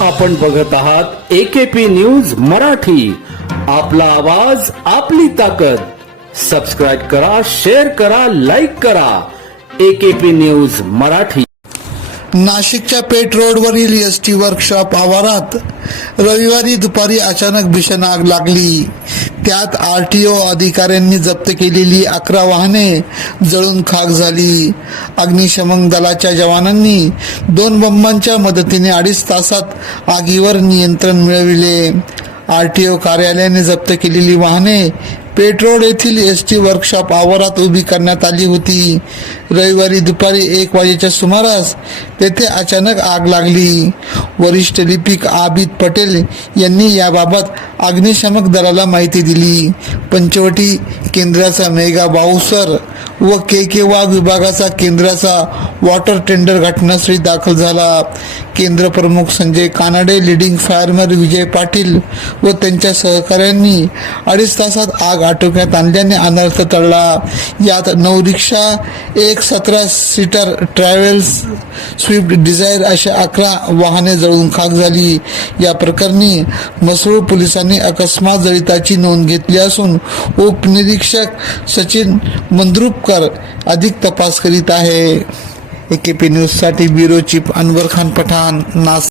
आपण बघत आहात एकेपी न्यूज मराठी. आपला आवाज आपली ताकद. सबस्क्राईब करा शेअर करा लाईक करा. AKP news Marathi. नाशिकच्या पेठ रोडवरील एस टी वर्कशॉप आवारात. रविवारी दुपारी अचानक भीषण आग लागली. त्यात आर टी ओ अधिकाऱ्यांनी जप्त केलेली अकरा वाहने जळून खाक झाली. अग्निशमन दलाच्या जवानांनी दोन बंबांच्या मदतीने अडीच तासात आगीवर नियंत्रण मिळविले. आर टी ओ कार्यालयाने जप्त केलेली वाहने पेट्रोल येथील एस टी वर्कशॉप आवारात उभी करण्यात आली होती. रविवारी दुपारी एक वाजेच्या सुमारास तेथे अचानक आग लागली. वरिष्ठ लिपिक आबिद पटेल यांनी याबाबत अग्निशमक दलाला माहिती दिली. पंचवटी केंद्राचा मेगा बाऊसर व के के वाघ विभागाचा केंद्राचा वॉटर टेंडर घटनास्थळी दाखल झाला. केंद्र प्रमुख संजय कानाडे लिडिंग फायरमॅन विजय पाटील व त्यांच्या सहकाऱ्यांनी अडीच तासात आग आटोक्यात आणल्याने अनर्थ टळला. यात नऊ रिक्षा एक सतरा सीटर ट्रॅव्हल्स स्विफ्ट डिझायर अशा अकरा वाहने जळून खाक झाली. या प्रकरणी मसरूळ पोलिसांनी अकस्मात जळिताची नोंद घेतली असून उपनिरीक्षक सचिन मंद्रुपकर अधिक तपास करीत आहे. एकेपी न्यूजसाठी ब्युरो चीफ अनवर खान पठाण नास